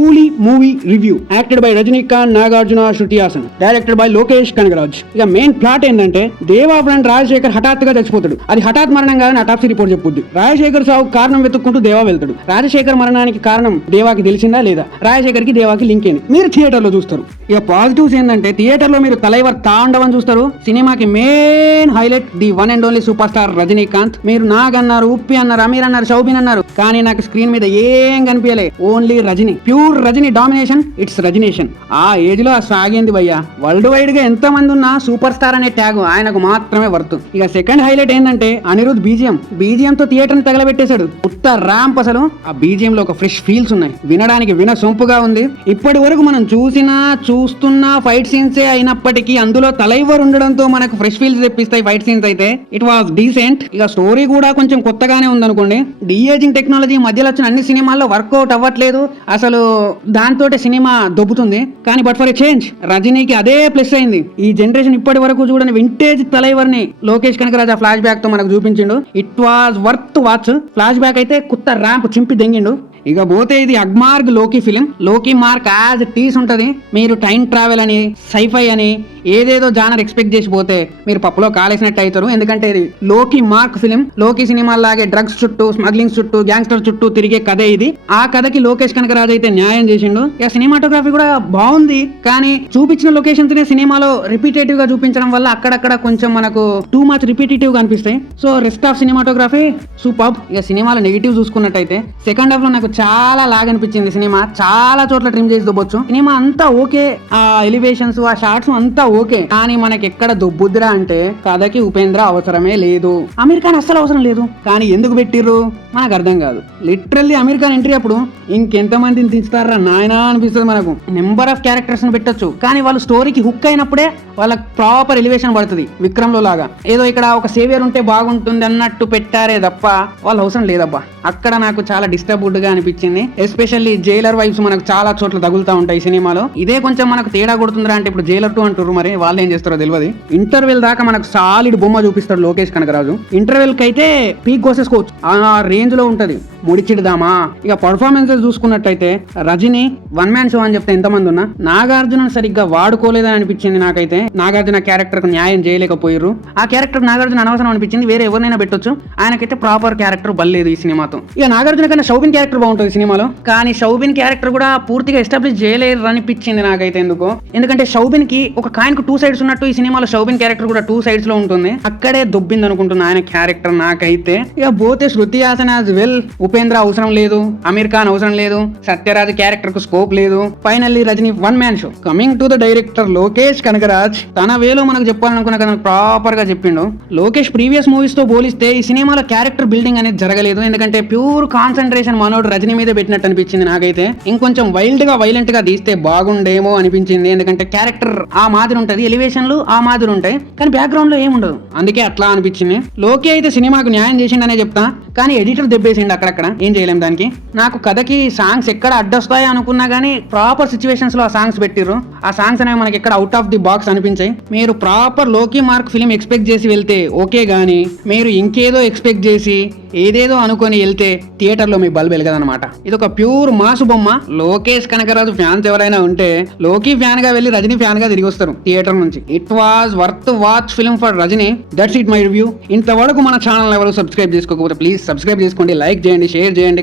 కూలీ movie review. Acted by Rajinikanth, Nagarjuna, Shruti Haasan. Directed by Lokesh Kanagaraj. ఇక main plot ఏంటంటే దేవా ఫ్రెండ్ రాజశేఖర్ హఠాత్తుగా చచ్చిపోతాడు. అది హఠాత్ మరణం కాదని అటాప్సీ రిపోర్ట్ చెప్పుద్ది. రాజశేఖర్ సాగు కారణం వెతుక్కుంటూ దేవా వెళ్తాడు. రాజశేఖర్ మరణానికి కారణం దేవాకి తెలిసిందా లేదా, రాజశేఖర్ కి దేవాకి లింక్ ఏంటి, మీరు థియేటర్ లో చూస్తారు. ఇక పాజిటివ్స్ ఏంటంటే థియేటర్ లో మీరు తలైవర్ తాండవని చూస్తారు. సినిమాకి main highlight the one and only super star Rajinikanth. మీరు నాగన్నారు, ఉప్పి అన్నారు, అమీర్ అన్నారు, షౌబిన్ అన్నారు, కానీ నాకు స్క్రీన్ మీద ఏం కనిపించలే. Only Rajini, pure Rajini domination. It's రజనేషన్. ఆ ఏజ్ లో సాగింది భయ్యా. వరల్డ్ వైడ్ గా ఎంత మంది ఉన్నా సూపర్ స్టార్ అనే ట్యాగ్ ఆయనకు మాత్రమే వర్త్. ఇక సెకండ్ హైలైట్ ఏంటంటే అనిరుద్ బీజిఎం తో థియేటర్ ని తగలబెట్టేశాడు. ఉత్త ర్యాంప్. అసలు ఆ బీజిఎం లో ఒక ఫ్రెష్ ఫీల్స్ ఉన్నాయి. వినడానికి సొంపుగా ఉంది. ఇప్పటి వరకు మనం చూస్తున్న ఫైట్ సీన్సే అయినప్పటికీ అందులో తలైవర్ ఉండడంతో మనకు ఫ్రెష్ ఫీల్స్ తెప్పిస్తాయి ఫైట్ సీన్స్ అయితే. It was decent. ఇక స్టోరీ కూడా కొంచెం కొత్తగానే ఉందనుకోండి. డిఏజింగ్ టెక్నాలజీ మధ్యలో వచ్చిన అన్ని సినిమాల్లో వర్కౌట్ అవ్వట్లేదు. అసలు దాంతో సినిమా దొబ్బుతుంది. కానీ బట్ ఫర్ ఎ చేంజ్ రజనీకి అదే ప్లస్ అయింది. ఈ జనరేషన్ ఇప్పటి వరకు చూడని వింటేజ్ తలైవర్ ని లోకేష్ కనగరాజ్ ఫ్లాష్ బ్యాక్ తో మనకు చూపించిండు. It was worth watch. Flashback అయితే కొత్త ర్యాంప్ చింపి దెంగిండు. ఇక పోతే ఇది అగ్మార్గ్ లోకి ఫిలిం. లోకి మార్క్ యాజ్ టీస్ ఉంటది. మీరు టైం ట్రావెల్ అని, సైఫై అని ఏదేదో జానర్ ఎక్స్పెక్ట్ చేసి పోతే మీరు పప్పులో కాలేసినట్టు అవుతారు. ఎందుకంటే ఇది లోకి మార్క్ ఫిలిం. లోకి సినిమాలాగే డ్రగ్స్ చుట్టూ, స్మగ్లింగ్ చుట్టూ, గ్యాంగ్స్టర్ చుట్టూ తిరిగే కథే ఇది. ఆ కథకి లోకేష్ కనగరాజ్ అయితే న్యాయం చేసిండు. ఇక సినిమాటోగ్రఫీ కూడా బాగుంది. కానీ చూపించిన లొకేషన్స్ నే సినిమాలో రిపీటేటివ్ గా చూపించడం వల్ల అక్కడక్కడ కొంచెం మనకు టూ మచ్ రిపీటేటివ్ గా అనిపిస్తాయి. So rest of cinematography super. ఇక సినిమాలో నెగిటివ్ చూసుకున్నట్టయితే సెకండ్ హాఫ్ లో నాకు చాలా లాగ్ అనిపించింది. సినిమా చాలా చోట్ల ట్రిమ్ చేసి దొబ్బొచ్చు. సినిమా అంతా ఓకే, ఆ ఎలివేషన్స్, ఆ షార్ట్స్ అంతా ఓకే. కానీ మనకి ఎక్కడ దొబ్బుద్దురా అంటే కథకి ఉపేంద్ర అవసరమే లేదు. అమీర్ ఖాన్ అస్సలు అవసరం లేదు. కానీ ఎందుకు పెట్టిర్రు మనకు అర్థం కాదు. లిటరల్లీ అమీర్ ఖాన్ ఎంట్రీ అప్పుడు ఇంకెంత మందిని దించుతారా నాయనా అనిపిస్తుంది మనకు. నెంబర్ ఆఫ్ క్యారెక్టర్స్ ని పెట్టొచ్చు, కానీ వాళ్ళు స్టోరీకి హుక్ అయినప్పుడే వాళ్ళకి ప్రాపర్ ఎలివేషన్ పడుతుంది. విక్రమ్ లో లాగా ఏదో ఇక్కడ ఒక సేవియర్ ఉంటే బాగుంటుంది అన్నట్టు పెట్టారే తప్ప వాళ్ళు అవసరం లేదబ్బా. అక్కడ నాకు చాలా డిస్టర్బ్డ్ గా అనిపించింది. ఎస్పెషల్లీ జైలర్ వైబ్స్ మనకు చాలా చోట్ల తగులుతా ఉంటాయి సినిమాలో. ఇదే కొంచెం మనకు తేడా కొడుతుందిరా అంటే ఇప్పుడు జైలర్ 2 అంటారు, మరి వాళ్ళు ఏం చేస్తారో తెలియదు. ఇంటర్వెల్ దాకా మనకు సాలిడ్ బొమ్మ చూపిస్తాడు లోకేష్ కనగరాజు. ఇంటర్వెల్ కి అయితే పీక్ కోసేసుకోవచ్చు, ఆ రేంజ్ లో ఉంటది. ముడిచిడదామా. ఇక పర్ఫార్మెన్సెస్ చూసుకున్నట్టయితే రజనీ వన్ మ్యాన్ షో అని చెప్తే ఎంతమంది ఉన్నా నాగార్జున సరిగ్గా వాడుకోలేదని అనిపించింది నాకైతే. నాగార్జున క్యారెక్టర్ కు న్యాయం చేయలేకపోయారు. ఆ క్యారెక్టర్ నాగార్జున అనవసరం అనిపించింది. వేరే ఎవరినైనా పెట్టొచ్చు, ఆయనకైతే ప్రాపర్ క్యారెక్టర్ బల్లేదు ఈ సినిమాతో. ఇక నాగార్జున కన్నా షౌబిన్ క్యారెక్టర్ బాగుంటుంది సినిమాలో, కానీ షౌబిన్ క్యారెక్టర్ కూడా పూర్తిగా ఎస్టాబ్లిష్ చేయలేరు అనిపించింది నాకైతే. ఎందుకంటే షౌబిన్ కి ఒక కాయిన్ కు 2 సైడ్స్ ఉన్నట్టు ఈ సినిమాలో షౌబిన్ క్యారెక్టర్ కూడా 2 సైడ్స్ లో ఉంటుంది. అక్కడే దొబ్బింది అనుకుంటున్నా ఆయన క్యారెక్టర్ నాకైతే. ఇక పోతే శృతి హాసన్ యాజ్ వెల్. ఉపేంద్ర అవసరం లేదు, అమీర్ ఖాన్ అవసరం లేదు, సత్యరాజ్ క్యారెక్టర్ కు స్కోప్ లేదు. Finally Rajini one man show. Coming to the director Lokesh Kanagaraj తన వేలో మనకు చెప్పాలనుకున్న కదా ప్రాపర్ గా చెప్పిండు. లోకేష్ ప్రీవియస్ మూవీస్ తో పోలిస్తే ఈ సినిమాలో క్యారెక్టర్ బిల్డింగ్ అనేది జరగలేదు. ఎందుకంటే ప్యూర్ కాన్సన్ట్రేషన్ మనోడు రజనీ మీద పెట్టినట్టు అనిపించింది నాకైతే. ఇంకొంచెం వైల్డ్ గా వైలెంట్ గా తీస్తే బాగుండేమో అనిపించింది. ఎందుకంటే క్యారెక్టర్ ఆ మాదిరి ఉంటది, ఎలివేషన్లు ఆ మాదిరి ఉంటాయి, కానీ బ్యాక్గ్రౌండ్ లో ఏముండదు. అందుకే అట్లా అనిపించింది. లోకే అయితే సినిమాకు న్యాయం చేసిండనే చెప్తా, కానీ ఎడిటర్ దెబ్బేసిండు అక్కడక్కడ. ఏం చేయలేం దానికి. నాకు కథకి సాంగ్స్ ఎక్కడ అడ్డొస్తాయి అనుకున్నా గానీ ప్రాపర్ సిచ్యువేషన్స్ లో ఆ సాంగ్స్ పెట్టిర్రు. ఆ సాంగ్స్ అనేవి మనకి ఎక్కడ అవుట్ ఆఫ్ ది బాక్స్ అనిపించాయి. మీరు ప్రాపర్ లోకి మార్క్ ఫిలిం ఎక్స్పెక్ట్ చేసి వెళ్తే ఓకే, గానీ మీరు ఇంకేదో ఎక్స్పెక్ట్ చేసి ఏదేదో అనుకొని వెళ్తే థియేటర్ లో మీ బల్బ్ వెలగదనమాట. ఇది ఒక ప్యూర్ మాసు బొమ్మ. లోకేష్ కనగరాజు ఫ్యాన్స్ ఎవరైనా ఉంటే లోకి ఫ్యాన్ గా వెళ్ళి రజనీ ఫ్యాన్ గా తిరిగి వస్తారు థియేటర్ నుంచి. It was worth watch film for Rajini. That's it my review. ఇంతవరకు మన ఛానల్ ఎవరు సబ్స్క్రైబ్ చేసుకోకపోతే ప్లీజ్ సబ్స్క్రైబ్ చేసుకోండి, లైక్ చేయండి, షేర్ చేయండి.